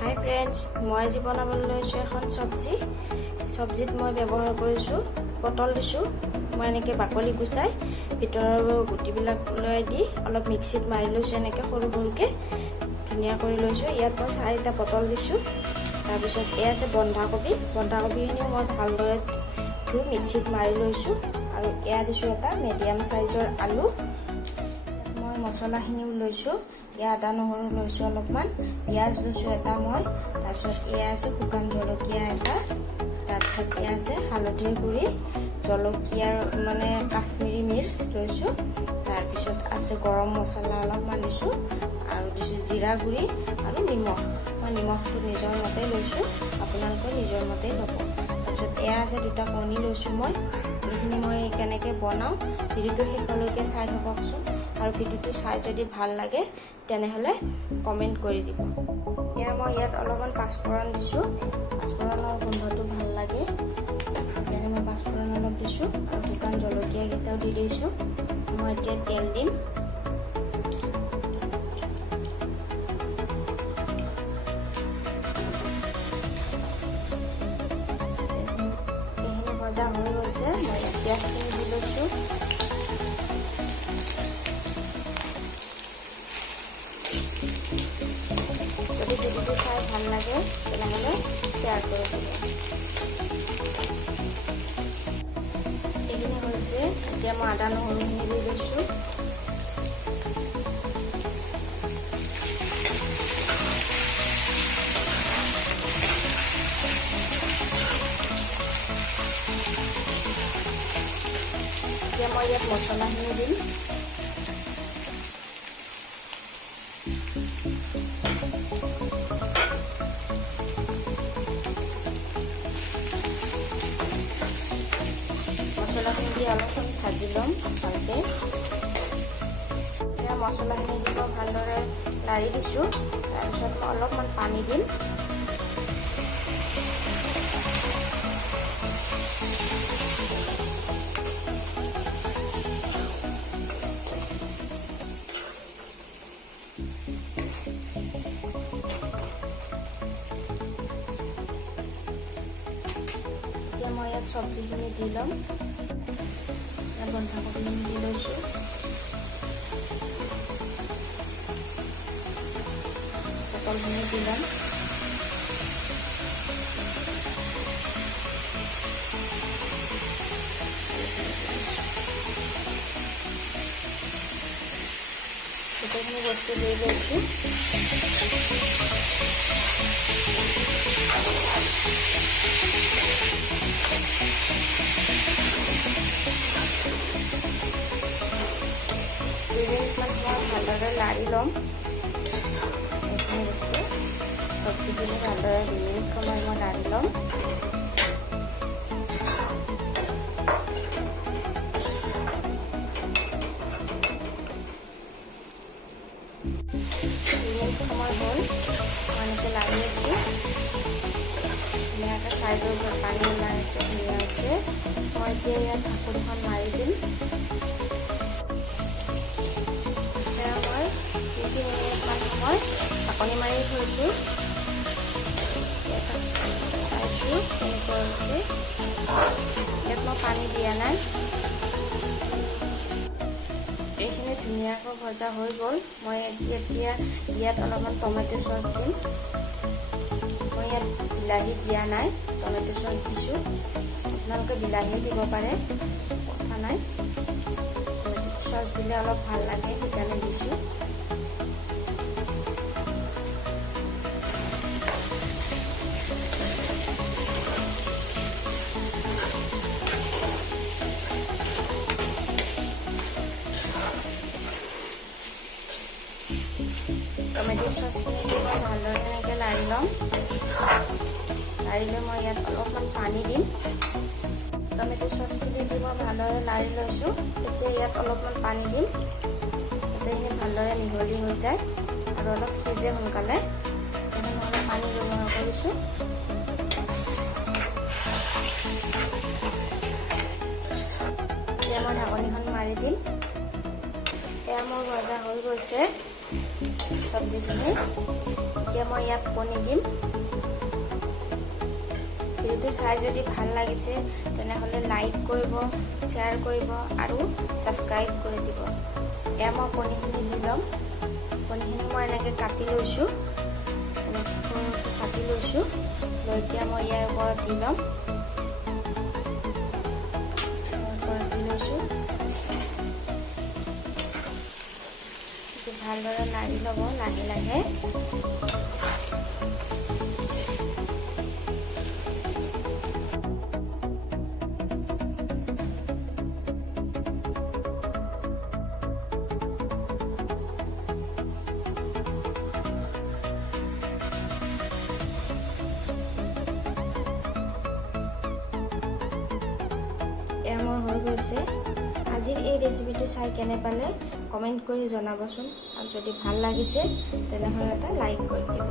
হাই friends, মই আজি বনাবলৈ লৈছোঁ এখন চব্জিত মই ব্যৱহাৰ কৰিছোঁ পটল দিছোঁ। মই এনেকৈ বাকলি গুচাই ভিতৰৰ গুটিবিলাক ওলাই দি অলপ মিক্সিত মাৰি লৈছোঁ। এনেকৈ সৰু সৰুকৈ ধুনীয়া কৰি লৈছোঁ। ইয়াত মই 4টা পটল দিছোঁ। তাৰপিছত এয়া আছে বন্ধাকবিখিনিও মই ভালদৰে ধুই মিক্সিত মাৰি লৈছোঁ। আৰু এয়া দিছোঁ এটা মিডিয়াম চাইজৰ আলু। মই মছলাখিনিও লৈছোঁ। এয়া আদা নহৰু লৈছোঁ অলপমান, পিঁয়াজ লৈছোঁ এটা মই। তাৰপিছত এয়া আছে শুকান জলকীয়া এটা। তাৰপিছত এয়া আছে হালধিৰ গুড়ি, জলকীয়াৰ মানে কাশ্মীৰী মিৰ্চ লৈছোঁ। তাৰপিছত আছে গৰম মছলা অলপমান দিছোঁ আৰু দিছোঁ জিৰা গুড়ি আৰু নিমখ। মই নিমখটো নিজৰ মতে লৈছোঁ, আপোনালোকে নিজৰ মতেই ল'ব। তাৰপিছত এয়া আছে 2টা কণী লৈছোঁ মই। এইখিনি মই কেনেকৈ বনাওঁ ভিডিঅ'টো শেষলৈকে চাই থাককচোন। আৰু ভিডিঅ'টো চাই যদি ভাল লাগে তেনেহ'লে কমেণ্ট কৰি দিব। এয়া মই ইয়াত অলপমান পাঁচফোৰণ দিছোঁ। পাঁচফোৰণৰ গোন্ধটো ভাল লাগে সেইকাৰণে মই পাঁচফোৰণ অলপ দিছোঁ আৰু শুকান জলকীয়াকেইটাও দি দিছোঁ। মই এতিয়া তেল দিম। এইখিনি ভজা হৈ গৈছে। মই ইয়াত পিঁয়াজখিনি দি লৈছোঁ। যদি ভিডিঅ'টো চাই ভাল লাগে তেনেহ'লে শ্বেয়াৰ কৰি দিব। এইখিনি হৈছে। এতিয়া মই আদা নহৰুখিনি দি লৈছোঁ। এতিয়া মই ইয়াত মছলাখিনি দিম। মছলাখিনি দি অলপমান ভাজি ল'ম ভালকৈ। এতিয়া মছলাখিনি দি মই ভালদৰে লাৰি দিছোঁ। তাৰপিছত মই অলপমান পানী দিম। এতিয়া মই ইয়াত চব্জিখিনি দি ল'ম। ইয়াত বন্ধাকবিখিনি দি লৈছোঁ। পটলখিনি দি ল'ম। গোটেইখিনি বস্তু দি লৈছোঁ। ভালদৰে লাৰি ল'ম। এইখিনি বস্তু চব্জিখিনি ভালদৰে 2 মিনিট সময় মই লাৰি ল'ম। সময় হ'ল মই এনেকৈ লাৰি আছোঁ। ধুনীয়াকৈ চাইডৰ পৰা পানী ওলাই আছে, ধুনীয়া হৈছে। মই এতিয়া ইয়াত ঢাকোনখন মাৰি দিম। এতিয়া মই 2-3 মিনিটমান সময় ঢাকনি মাৰি থৈছোঁ। চাইছোঁ কেনেকুৱা হৈছে। ইয়াত মই পানী দিয়া নাই। এইখিনি ধুনীয়াকৈ ভজা হৈ গ'ল। মই এতিয়া ইয়াত অলপমান টমেটো চচ দিম। মই ইয়াত বিলাহী দিয়া নাই, টমেটো চচ দিছোঁ। আপোনালোকে বিলাহীও দিব পাৰে, কথা নাই। টমেটো চচ দিলে অলপ ভাল লাগে সেইকাৰণে দিছোঁ। টমেটো চচখিনি দি মই ভালদৰে এনেকৈ লাৰি ল'ম। লাৰি লৈ মই ইয়াত অলপমান পানী দিম। টমেটো চচখিনি দি মই ভালদৰে লাৰি লৈছোঁ। তেতিয়া ইয়াত অলপমান পানী দিম। গোটেইখিনি ভালদৰে মিহলি হৈ যায় আৰু অলপ সিজে সোনকালে। সেইকাৰণে মই অলপ পানী ব্যৱহাৰ কৰিছোঁ। এতিয়া মই ঢাকনিখন মাৰি দিম। এয়া মোৰ ভজা হৈ গৈছে। চব্জিখিনি। এতিয়া মই ইয়াত কণী দিম। ভিডিঅ'টো চাই যদি ভাল লাগিছে তেনেহ'লে লাইক কৰিব, শ্বেয়াৰ কৰিব আৰু ছাবস্ক্ৰাইব কৰি দিব। এয়া মই কণীখিনি দি ল'ম। কণীখিনি মই এনেকৈ কাটি লৈছোঁ, লৈ এতিয়া মই ইয়াৰ ওপৰত দি ল'ম। ভালদৰে লাৰি ল'ব লাহে লাহে। এয়া মোৰ হৈ গৈছে। আজিৰ এই ৰেচিপিটো চাই কেনে পালে কমেণ্ট কৰি জনাবচোন, আৰু যদি ভাল লাগিছে তেনেহ'লে এটা লাইক কৰি দিব।